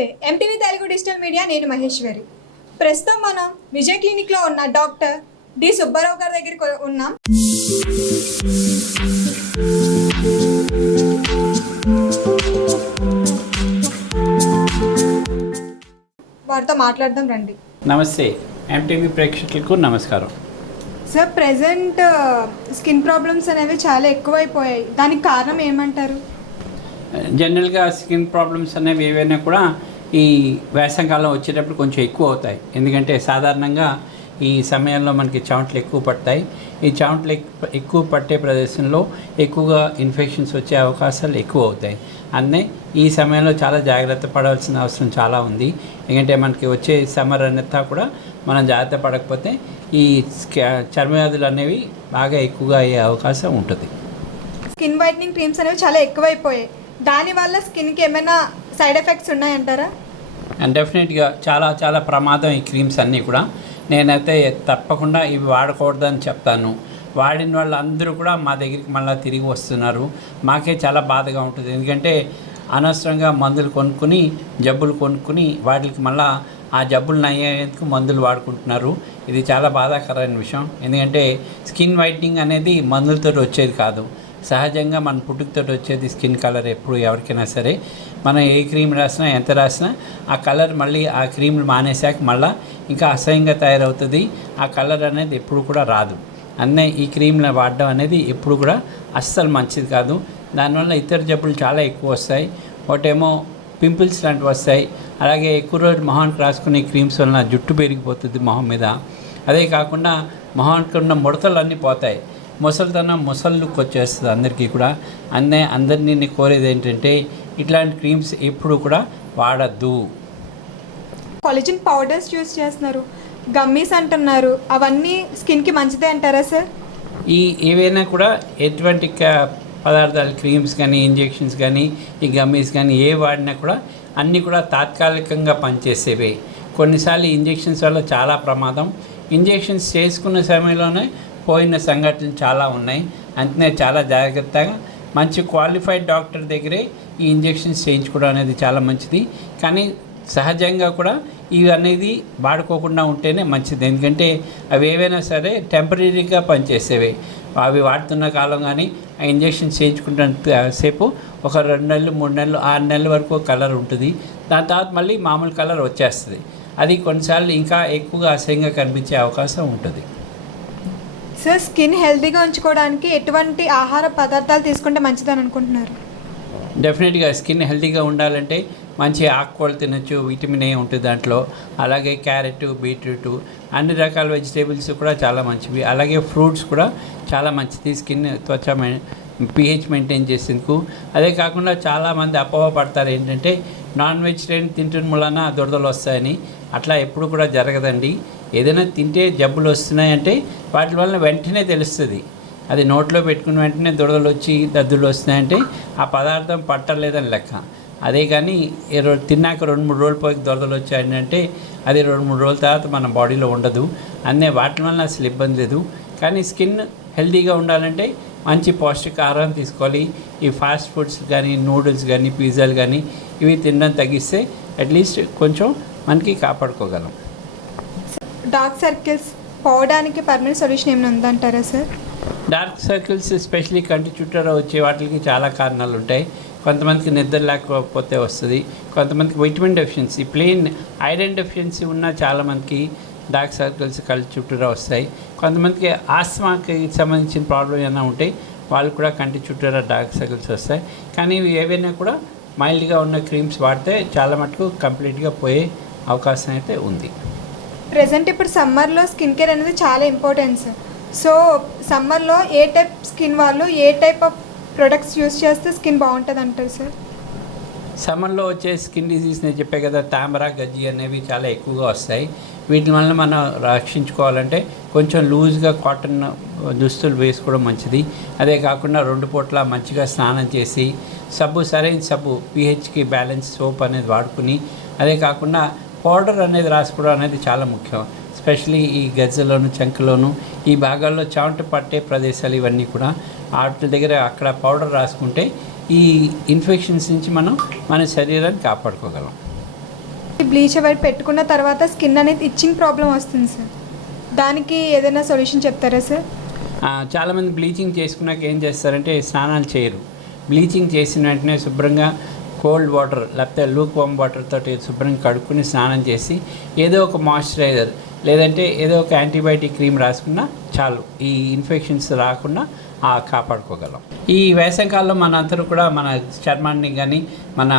నమస్తే. MTV Telugu digital media నేను మహేశ్వరి. ప్రస్తుతం మనం విజయ్ క్లినిక్లో ఉన్న డాక్టర్ డి సుబ్బారావు గారి దగ్గరికి ఉన్నాం. వారితో మాట్లాడదాం రండి. నమస్తే. ఎంటీవీ ప్రేక్షకులకు నమస్కారం. సార్ ప్రెసెంట్ స్కిన్ ప్రాబ్లమ్స్ అనేవి చాలా ఎక్కువైపోయాయి. దానికి కారణం ఏమంటారు? జనరల్గా స్కిన్ ప్రాబ్లమ్స్ అనేవి ఏవైనా కూడా ఈ వేసంకాలం వచ్చేటప్పుడు కొంచెం ఎక్కువ అవుతాయి. ఎందుకంటే సాధారణంగా ఈ సమయంలో మనకి చెమటలు ఎక్కువ పడతాయి. ఈ చెమటలు ఎక్కువ పట్టే ప్రదేశంలో ఎక్కువగా ఇన్ఫెక్షన్స్ వచ్చే అవకాశాలు ఎక్కువ అవుతాయి. అందుకే ఈ సమయంలో చాలా జాగ్రత్త పడాల్సిన అవసరం చాలా ఉంది. ఎందుకంటే మనకి వచ్చే సమ్మర్ అంతా కూడా మనం జాగ్రత్త పడకపోతే ఈ చర్మవ్యాధులు అనేవి బాగా ఎక్కువగా అయ్యే అవకాశం ఉంటుంది. స్కిన్ వైట్నింగ్ క్రీమ్స్ అనేవి చాలా ఎక్కువైపోయాయి. దానివల్ల స్కిన్కి ఏమైనా సైడ్ ఎఫెక్ట్స్ ఉన్నాయంటారా? అండ్ డెఫినెట్గా చాలా చాలా ప్రమాదం ఈ క్రీమ్స్ అన్నీ కూడా. నేనైతే తప్పకుండా ఇవి వాడకూడదని చెప్తాను. వాడిన వాళ్ళందరూ కూడా మా దగ్గరికి మళ్ళీ తిరిగి వస్తున్నారు. మాకే చాలా బాధగా ఉంటుంది. ఎందుకంటే అనవసరంగా మందులు కొనుక్కుని జబ్బులు కొనుక్కుని వాటికి మళ్ళా ఆ జబ్బులు నయ్యేందుకు మందులు వాడుకుంటున్నారు. ఇది చాలా బాధాకరమైన విషయం. ఎందుకంటే స్కిన్ వైట్నింగ్ అనేది మందులతో వచ్చేది కాదు. సహజంగా మన పుట్టుకతో వచ్చేది స్కిన్ కలర్ ఎప్పుడు ఎవరికైనా సరే. మనం ఏ క్రీమ్ రాసినా ఎంత రాసినా ఆ కలర్ మళ్ళీ ఆ క్రీమ్లు మానేశాక మళ్ళీ ఇంకా అసహ్యంగా తయారవుతుంది. ఆ కలర్ అనేది ఎప్పుడు కూడా రాదు. అన్నే ఈ క్రీమ్ని వాడడం అనేది ఎప్పుడు కూడా అస్సలు మంచిది కాదు. దానివల్ల ఇతర జబ్బులు చాలా ఎక్కువ వస్తాయి. ఒకటేమో పింపుల్స్ లాంటివి వస్తాయి. అలాగే ఎక్కువ రోజు మొహానికి రాసుకునే క్రీమ్స్ వలన జుట్టు పెరిగిపోతుంది మొహం మీద. అదే కాకుండా మొహానికి ఉన్న ముడతలు అన్నీ పోతాయి. ముసలితనం ముసలి లుక్ వచ్చేస్తుంది అందరికీ కూడా. అన్నే అందరినీ కోరేది ఏంటంటే ఇట్లాంటి క్రీమ్స్ ఎప్పుడు కూడా వాడద్దు. కొలిజిన్ పౌడర్స్ యూస్ చేస్తున్నారు. గమ్మీస్ అంటున్నారు. అవన్నీ స్కిన్కి మంచిదే అంటారా సార్? ఈ ఏవైనా కూడా ఎటువంటి పదార్థాలు క్రీమ్స్ కానీ ఇంజెక్షన్స్ కానీ ఈ గమ్మీస్ కానీ ఏ వాడినా కూడా అన్నీ కూడా తాత్కాలికంగా పనిచేసేవే. కొన్నిసార్లు ఇంజెక్షన్స్ వల్ల చాలా ప్రమాదం. ఇంజెక్షన్స్ చేసుకున్న సమయంలోనే పోయిన సంఘటనలు చాలా ఉన్నాయి. అంతనే చాలా జాగ్రత్తగా మంచి క్వాలిఫైడ్ డాక్టర్ దగ్గరే ఈ ఇంజెక్షన్స్ చేయించుకోవడం అనేది చాలా మంచిది. కానీ సహజంగా కూడా ఇవి అనేది వాడుకోకుండా ఉంటేనే మంచిది. ఎందుకంటే అవి ఏవైనా సరే టెంపరీగా పనిచేసేవి. అవి వాడుతున్న కాలం కానీ ఆ ఇంజెక్షన్ చేయించుకుంటున్న సేపు ఒక రెండు నెలలు మూడు నెలలు ఆరు నెలల వరకు కలర్ ఉంటుంది. దాని తర్వాత మళ్ళీ మామూలు కలర్ వచ్చేస్తుంది. అది కొన్నిసార్లు ఇంకా ఎక్కువగా అసహ్యంగా కనిపించే అవకాశం ఉంటుంది. సార్ స్కిన్ హెల్తీగా ఉంచుకోవడానికి ఎటువంటి ఆహార పదార్థాలు తీసుకుంటే మంచిదని అనుకుంటున్నారు? డెఫినెట్గా స్కిన్ హెల్తీగా ఉండాలంటే మంచి ఆకుకూరలు తినచ్చు విటమిన్ ఏ ఉంటుంది దాంట్లో. అలాగే క్యారెట్ బీట్రూట్ అన్ని రకాల వెజిటేబుల్స్ కూడా చాలా మంచివి. అలాగే ఫ్రూట్స్ కూడా చాలా మంచిది స్కిన్ త్వచ పిహెచ్ మెయింటైన్ చేసేందుకు. అదే కాకుండా చాలామంది అపోహ పడతారు ఏంటంటే నాన్ వెజిటేరియన్ తింటున్న మూలన దురదలు వస్తాయని. అట్లా ఎప్పుడు కూడా జరగదండి. ఏదైనా తింటే జబ్బులు వస్తున్నాయంటే వాటి వల్ల వెంటనే తెలుస్తుంది. అది నోట్లో పెట్టుకున్న వెంటనే దురదలు వచ్చి దద్దులు వస్తున్నాయంటే ఆ పదార్థం పట్టలేదని లెక్క. అదే కానీ తిన్నాక రెండు మూడు రోజులు పోయి దొరదలు వచ్చాయంటే అది రెండు మూడు రోజుల తర్వాత మన బాడీలో ఉండదు. అన్నీ వాటి వల్ల అసలు ఇబ్బంది లేదు. కానీ స్కిన్ హెల్తీగా ఉండాలంటే మంచి పౌష్టికాహారం తీసుకోవాలి. ఈ ఫాస్ట్ ఫుడ్స్ కానీ నూడిల్స్ కానీ పిజ్జాలు కానీ ఇవి తినడం తగ్గిస్తే అట్లీస్ట్ కొంచెం మనకి కాపాడుకోగలం. డార్క్ సర్కిల్స్ పోవడానికి పర్మనెంట్ సొల్యూషన్ ఏమైనా ఉందంటారా సార్ డార్క్ సర్కిల్స్ ఎస్పెషలీ కంటి చుట్టూరా వచ్చే వాటికి చాలా కారణాలు ఉంటాయి. కొంతమందికి నిద్ర లేకపోతే వస్తుంది. కొంతమందికి vitamin deficiency plain iron deficiency ఉన్న చాలామందికి డార్క్ సర్కిల్స్ కళ్ళు చుట్టూరా వస్తాయి. కొంతమందికి ఆస్మాకి సంబంధించిన ప్రాబ్లం ఏమైనా ఉంటే వాళ్ళు కూడా కంటి చుట్టూరా డార్క్ సర్కిల్స్ వస్తాయి. కానీ ఇవి ఏవైనా కూడా మైల్డ్గా ఉన్న క్రీమ్స్ వాడితే చాలా మటుకు కంప్లీట్గా పోయే అవకాశం అయితే ఉంది. ప్రెసెంట్ ఇప్పుడు సమ్మర్లో స్కిన్ కేర్ అనేది చాలా ఇంపార్టెన్స్. సో సమ్మర్లో ఏ టైప్ స్కిన్ వాళ్ళు ఏ టైప్ ఆఫ్ ప్రొడక్ట్స్ యూస్ చేస్తే స్కిన్ బాగుంటుంది అంటారు సార్? సమ్మర్లో వచ్చే స్కిన్ డిసీజ్ నేను చెప్పే కదా తామర గజ్జి అనేవి చాలా ఎక్కువగా వస్తాయి. వీటి వల్ల మనం రక్షించుకోవాలంటే కొంచెం లూజ్గా కాటన్ దుస్తులు వేసుకోవడం మంచిది. అదే కాకుండా రెండు పూట్ల మంచిగా స్నానం చేసి సబ్బు సరైన సబ్బు పిహెచ్కి బ్యాలెన్స్ సోప్ అనేది వాడుకుని అదే కాకుండా పౌడర్ అనేది రాసుకోవడం అనేది చాలా ముఖ్యం. స్పెషలీ ఈ గజ్జలోను చంకలోను ఈ భాగాల్లో చెమట పట్టే ప్రదేశాలు ఇవన్నీ కూడా వాటి దగ్గర అక్కడ పౌడర్ రాసుకుంటే ఈ ఇన్ఫెక్షన్స్ నుంచి మనం మన శరీరాన్ని కాపాడుకోగలం. బ్లీచ్ అవి పెట్టుకున్న తర్వాత స్కిన్ అనేది ఇచ్చింగ్ ప్రాబ్లం వస్తుంది సార్. దానికి ఏదైనా సొల్యూషన్ చెప్తారా సార్? చాలామంది బ్లీచింగ్ చేసుకున్నాక ఏం చేస్తారంటే స్నానాలు చేయరు. బ్లీచింగ్ చేసిన వెంటనే శుభ్రంగా కోల్డ్ వాటర్ లేకపోతే లూక్ వామ్ వాటర్ తోటి శుభ్రంగా కడుక్కుని స్నానం చేసి ఏదో ఒక మాయిశ్చరైజర్ లేదంటే ఏదో ఒక యాంటీబయాటిక్ క్రీమ్ రాసుకున్నా చాలు. ఈ ఇన్ఫెక్షన్స్ రాకుండా ఆ, కాపాడుకోగలం. ఈ వేసవికాలంలో మన అందరూ కూడా మన చర్మాన్ని కానీ మన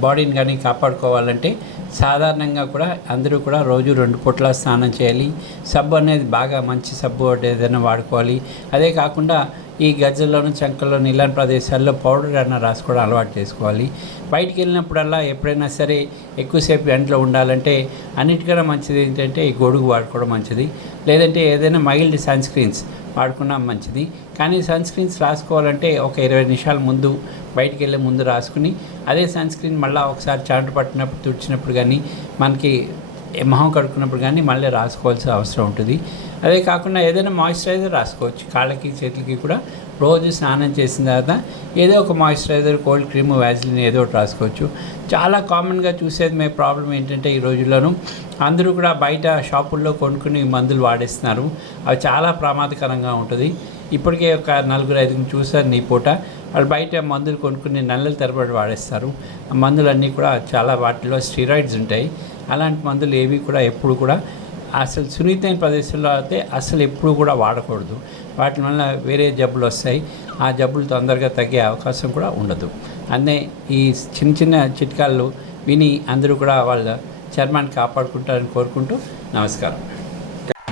బాడీని కానీ కాపాడుకోవాలంటే సాధారణంగా కూడా అందరూ కూడా రోజు రెండు పూట్ల స్నానం చేయాలి. సబ్బు అనేది బాగా మంచి సబ్బు ఏదైనా వాడుకోవాలి. అదే కాకుండా ఈ గజ్జల్లోను చంకల్లోను ఇలాంటి ప్రదేశాల్లో పౌడర్ అన్న రాసుకోవడం అలవాటు చేసుకోవాలి. బయటికి వెళ్ళినప్పుడల్లా ఎప్పుడైనా సరే ఎక్కువసేపు ఎండలో ఉండాలంటే అన్నిటికన్నా మంచిది ఏంటంటే ఈ గొడుగు వాడుకోవడం మంచిది. లేదంటే ఏదైనా మైల్డ్ సన్ స్క్రీన్స్ వాడుకున్నా మంచిది. కానీ సన్ స్క్రీన్స్ రాసుకోవాలంటే ఒక ఇరవై నిమిషాల ముందు బయటికి వెళ్ళే ముందు రాసుకుని అదే సన్ స్క్రీన్ మళ్ళీ ఒకసారి చాటు పట్టినప్పుడు తుడిచినప్పుడు కానీ మనకి మొహం కడుక్కున్నప్పుడు కానీ మళ్ళీ రాసుకోవాల్సిన అవసరం ఉంటుంది. అదే కాకుండా ఏదైనా మాయిశ్చరైజర్ రాసుకోవచ్చు. కాళ్ళకి చేతులకి కూడా రోజు స్నానం చేసిన తర్వాత ఏదో ఒక మాయిశ్చరైజర్ కోల్డ్ క్రీమ్ వ్యాజిలిన్ ఏదో ఒకటి రాసుకోవచ్చు. చాలా కామన్గా చూసేది మే ప్రాబ్లం ఏంటంటే ఈ రోజుల్లోనూ అందరూ కూడా బయట షాపుల్లో కొనుక్కుని మందులు వాడేస్తున్నారు. అవి చాలా ప్రమాదకరంగా ఉంటుంది. ఇప్పటికే ఒక నలుగురు ఐదుగురు చూసారు నీ పూట. వాళ్ళు బయట మందులు కొనుక్కుని నెలల తరబడి వాడేస్తారు. ఆ మందులన్నీ కూడా చాలా వాటిలో స్టీరాయిడ్స్ ఉంటాయి. అలాంటి మందులు ఏవి కూడా ఎప్పుడు కూడా అసలు సున్నితమైన ప్రదేశంలో అయితే అసలు ఎప్పుడు కూడా వాడకూడదు. వాటి వల్ల వేరే జబ్బులు వస్తాయి. ఆ జబ్బులు తొందరగా తగ్గే అవకాశం కూడా ఉండదు. అన్నే ఈ చిన్న చిన్న చిట్కాలు విని అందరూ కూడా వాళ్ళ చర్మాన్ని కాపాడుకుంటారని కోరుకుంటూ నమస్కారం.